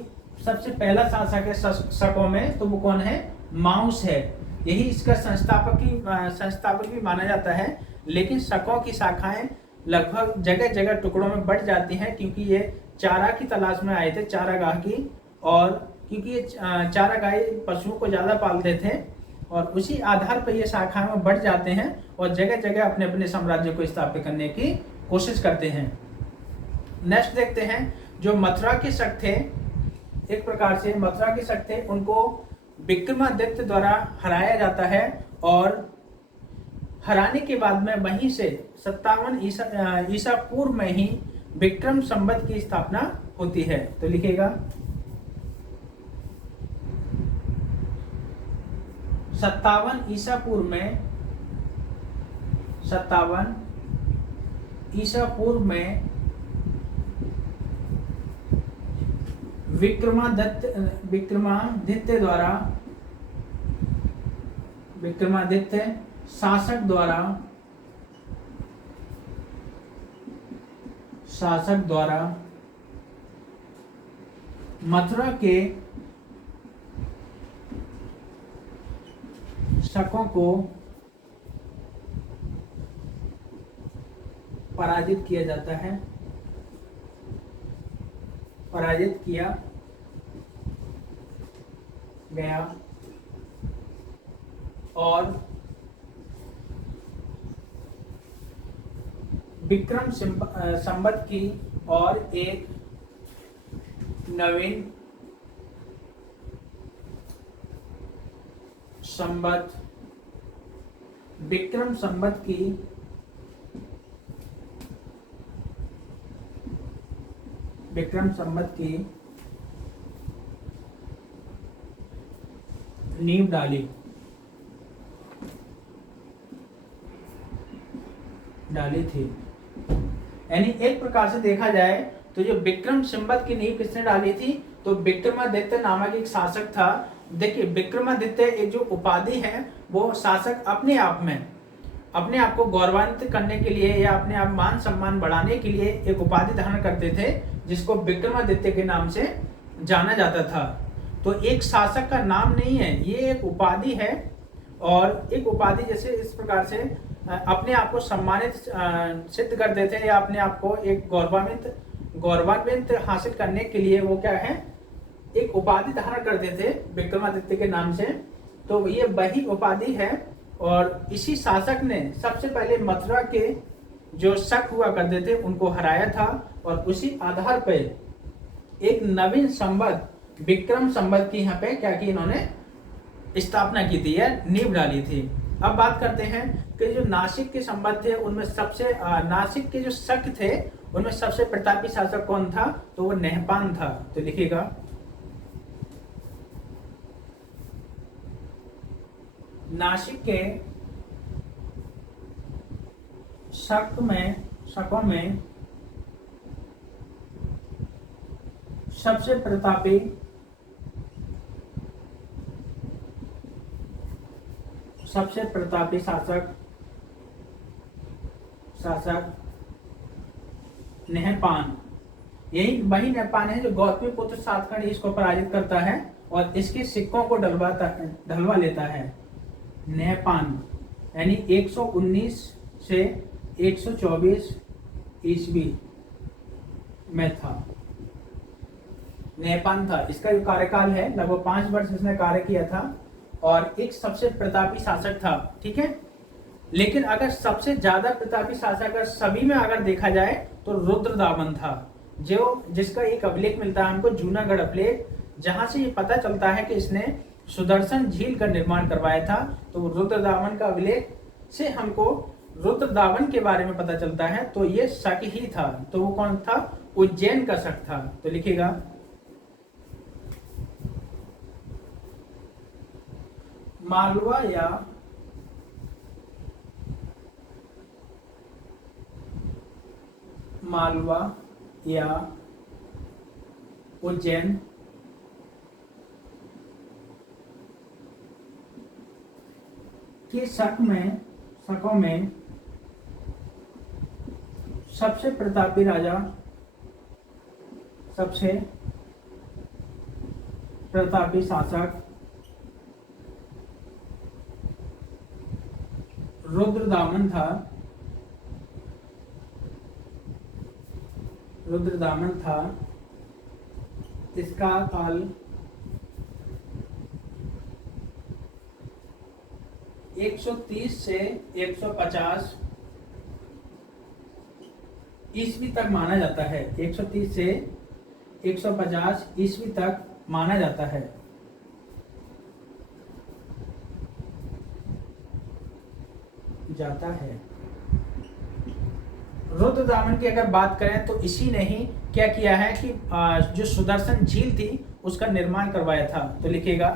सबसे पहला शासक है शकों में, तो वो कौन है? माउस है। यही इसका संस्थापक भी माना जाता है। लेकिन शकों की शाखाएं लगभग जगह जगह टुकड़ों में बढ़ जाती हैं क्योंकि ये चारा की तलाश में आए थे, चारागाह की, और क्योंकि ये चारागाही पशुओं को ज्यादा पालते थे और उसी आधार पर ये शाखाएं में बढ़ जाते हैं और जगह जगह अपने अपने साम्राज्य को स्थापित करने की कोशिश करते हैं। नेक्स्ट देखते हैं, जो मथुरा के शक थे, एक प्रकार से मथुरा के शक थे, उनको विक्रमादित्य द्वारा हराया जाता है और हराने के बाद में वहीं से 57 ईसा पूर्व में ही विक्रम संवत की स्थापना होती है। तो लिखिएगा 57 ईसा पूर्व में 57 ईसा पूर्व में विक्रमादित्य शासक द्वारा मथुरा के शकों को पराजित किया जाता है, पराजित किया गया और विक्रम संवत की और एक नवीन संवत विक्रम संवत की नींव डाली थी। यानी एक प्रकार से देखा जाए तो जो विक्रम संवत की नींव किसने डाली थी? तो विक्रमादित्य नामक एक शासक था। देखिए विक्रमादित्य एक जो उपाधि है वो शासक अपने आप को गौरवान्वित करने के लिए या अपने आप मान सम्मान बढ़ाने के लिए एक उपाधि धारण करते थे जिसको विक्रमादित्य के नाम से जाना जाता था। तो एक शासक का नाम नहीं है, ये एक उपाधि है और एक उपाधि जैसे इस प्रकार से अपने आप को सम्मानित सिद्ध कर देते हैं या अपने आप को एक गौरवान्वित हासिल करने के लिए वो क्या है, एक उपाधि धारण करते थे विक्रमादित्य के नाम से। तो ये वही उपाधि है और इसी शासक ने सबसे पहले मथुरा के जो शक हुआ करते थे उनको हराया था और उसी आधार पर एक नवीन संवत विक्रम संवत की यहाँ पे क्या की इन्होंने स्थापना की थी या नींव डाली थी। अब बात करते हैं कि जो नासिक के संवत थे उनमें सबसे नासिक के जो शक थे उनमें सबसे प्रतापी शासक कौन था? तो वो नहपान था। तो लिखिएगा नासिक के शकों में सबसे प्रतापी शासक शासक नहपान, यही वही नहपान है जो गौतमीपुत्र सातकर्णी इसको पराजित करता है और इसके सिक्कों को ढलवा लेता है। नहपान यानी 119 से 124 ईस्वी में था, नहपान था। इसका जो कार्यकाल है लगभग 5 वर्ष इसने कार्य किया था और एक सबसे प्रतापी शासक था, ठीक है। लेकिन अगर सबसे ज्यादा प्रतापी शासक अगर सभी में अगर देखा जाए तो रुद्रदामन था, जो जिसका एक अभिलेख मिलता है हमको, जूनागढ़ अभिलेख, जहां से ये पता चलता है कि इसने सुदर्शन झील का निर्माण करवाया था। तो रुद्रदामन का अभिलेख से हमको रुद्रदामन के बारे में पता चलता है। तो ये शक ही था। तो वो कौन था? उज्जैन का शक था। तो लिखिएगा मालवा या उज्जैन के शकों में सबसे प्रतापी राजा, सबसे प्रतापी शासक रुद्रदामन था। इसका काल 130 से 150 ईस्वी तक माना जाता है। 130 से 150 ईस्वी तक माना जाता है। रुद्रदामन की अगर बात करें तो इसी ने ही क्या किया है कि जो सुदर्शन झील थी उसका निर्माण करवाया था। तो लिखिएगा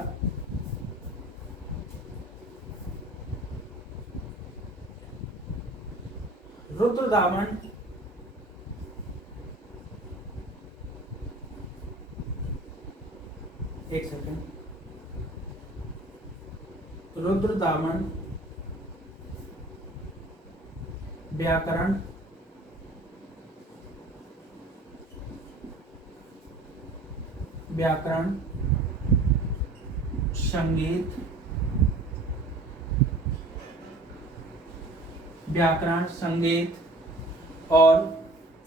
रुद्रदामन एक सेकंड, रुद्रदामन व्याकरण, संगीत, और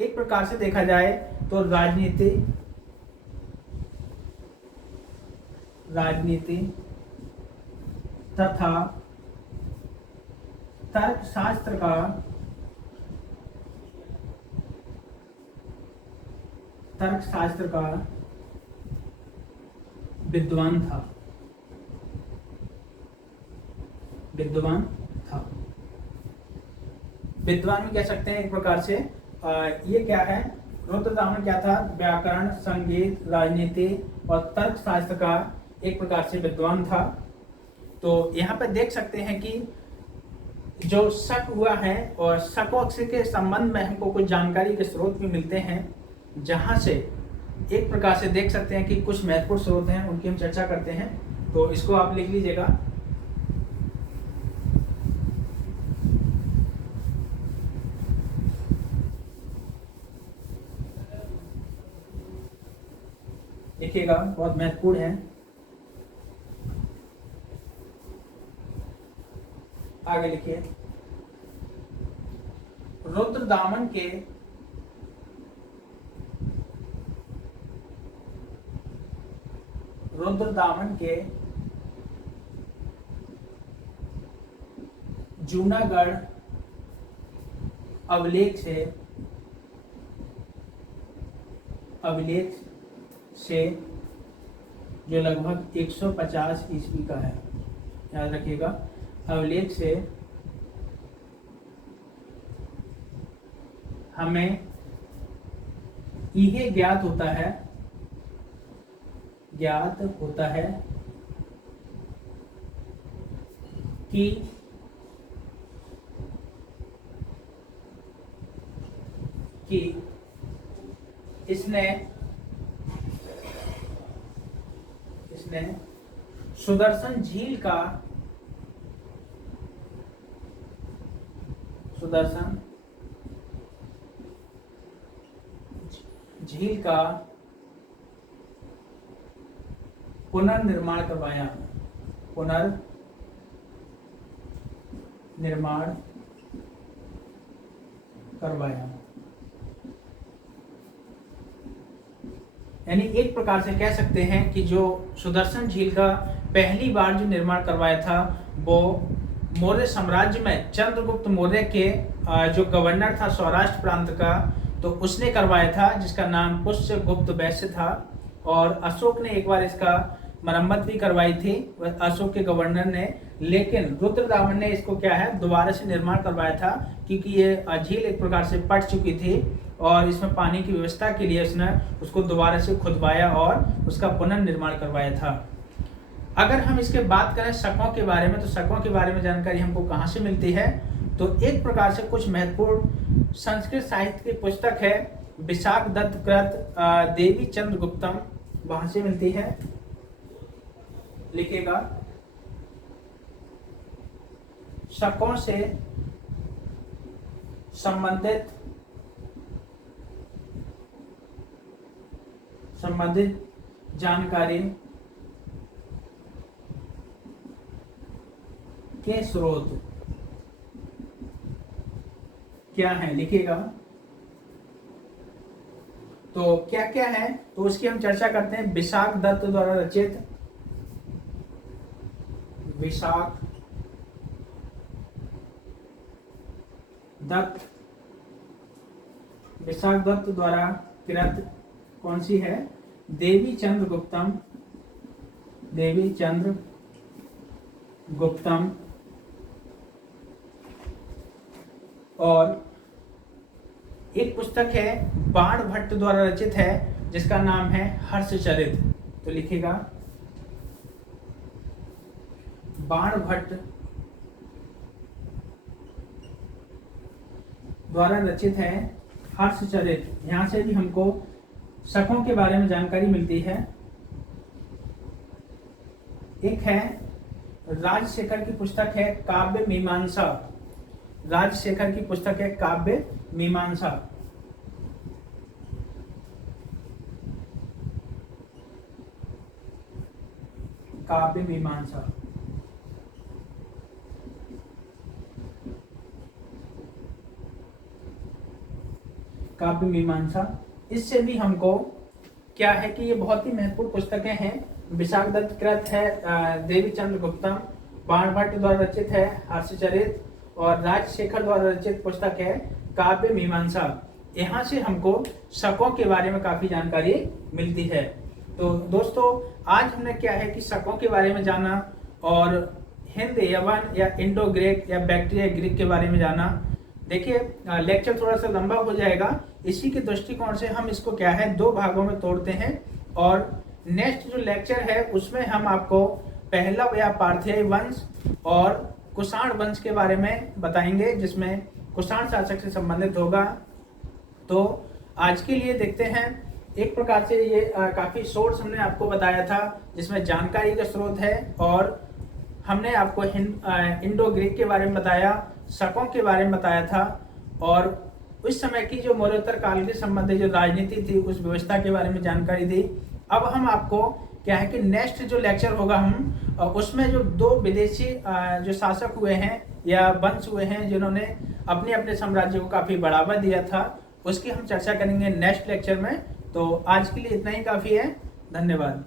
एक प्रकार से देखा जाए तो राजनीति तथा तर्कशास्त्र का विद्वान था। विद्वान भी कह सकते हैं एक प्रकार से। ये क्या है? रुद्रदामन क्या था? व्याकरण, संगीत, राजनीति और तर्कशास्त्र का एक प्रकार से विद्वान था। तो यहाँ पे देख सकते हैं कि जो शक हुआ है और शकों के संबंध में हमको कुछ जानकारी के स्रोत भी मिलते हैं, जहां से एक प्रकार से देख सकते हैं कि कुछ महत्वपूर्ण स्रोत हैं, उनकी हम चर्चा करते हैं। तो इसको आप लिख लीजिएगा। लिखिएगा, बहुत महत्वपूर्ण है। आगे लिखिए, रुद्रदामन के जूनागढ़ अभिलेख से जो लगभग 150 ईस्वी का है, याद रखिएगा। अभिलेख से हमें यह ज्ञात होता है कि इसने सुदर्शन झील का पुनर्निर्माण करवाया। पुनर्निर्माण करवाया, यानी एक प्रकार से कह सकते हैं कि जो सुदर्शन झील का पहली बार जो निर्माण करवाया था वो मौर्य साम्राज्य में चंद्रगुप्त मौर्य के जो गवर्नर था सौराष्ट्र प्रांत का, तो उसने करवाया था, जिसका नाम पुष्यगुप्त वैश्य था। और अशोक ने एक बार इसका मरम्मत भी करवाई थी, अशोक के गवर्नर ने, लेकिन रुद्रदामन ने इसको क्या है दोबारा से निर्माण करवाया था, क्योंकि ये झील एक प्रकार से पट चुकी थी और इसमें पानी की व्यवस्था के लिए उसने उसको दोबारा से खुदवाया और उसका पुनर्निर्माण करवाया था। अगर हम इसके बात करें शकों के बारे में, तो शकों के बारे में जानकारी हमको कहाँ से मिलती है, तो एक प्रकार से कुछ महत्वपूर्ण संस्कृत साहित्य की पुस्तक है विशाख दत्त कृत देवी चंद्रगुप्तम, वहां से मिलती है। लिखेगा शकों से संबंधित जानकारी के स्रोत क्या है, लिखिएगा। तो क्या क्या है, तो उसकी हम चर्चा करते हैं। विशाख दत्त द्वारा रचित, विशाख दत्त द्वारा कृत कौन सी है, देवी चंद्रगुप्तम, और एक पुस्तक है बाण भट्ट द्वारा रचित है, जिसका नाम है हर्षचरित। तो लिखिएगा बाण भट्ट द्वारा रचित है हर्षचरित। यहां से भी हमको शकों के बारे में जानकारी मिलती है। एक है राजशेखर की पुस्तक है काव्य मीमांसा, राजशेखर की पुस्तक है काव्य मीमांसा। काव्य मीमांसा, काव्य मीमांसा, इससे भी हमको क्या है कि ये बहुत ही महत्वपूर्ण पुस्तकें हैं। विशाख दत्त कृत है देवी चंद्रगुप्तम, बाण भट्ट द्वारा रचित है हर्षचरित, और राजशेखर द्वारा रचित पुस्तक है काव्य मीमांसा। यहाँ से हमको शकों के बारे में काफी जानकारी मिलती है। तो दोस्तों आज हमने क्या है कि शकों के बारे में जाना और हिंद यवन या इंडो ग्रीक या बैक्टीरिया ग्रीक के बारे में जाना। देखिए लेक्चर थोड़ा सा लंबा हो जाएगा, इसी के दृष्टिकोण से हम इसको क्या है दो भागों में तोड़ते हैं, और नेक्स्ट जो लेक्चर है उसमें हम आपको पहला या पार्थेय वंश और कुषाण वंश के बारे में बताएंगे, जिसमें कुषाण शासक से संबंधित होगा। तो आज के लिए देखते हैं, एक प्रकार से ये काफी सोर्स हमने आपको बताया था जिसमें जानकारी का स्रोत है, और हमने आपको इंडो ग्रीक के बारे में बताया, शकों के बारे में बताया था, और उस समय की जो मौर्योत्तर काल के संबंधित जो राजनीति थी उस व्यवस्था के बारे में जानकारी दी। अब हम आपको क्या है कि नेक्स्ट जो लेक्चर होगा हम उसमें जो दो विदेशी जो शासक हुए हैं या वंश हुए हैं जिन्होंने अपने अपने साम्राज्य को काफी बढ़ावा दिया था, उसकी हम चर्चा करेंगे नेक्स्ट लेक्चर में। तो आज के लिए इतना ही काफी है, धन्यवाद।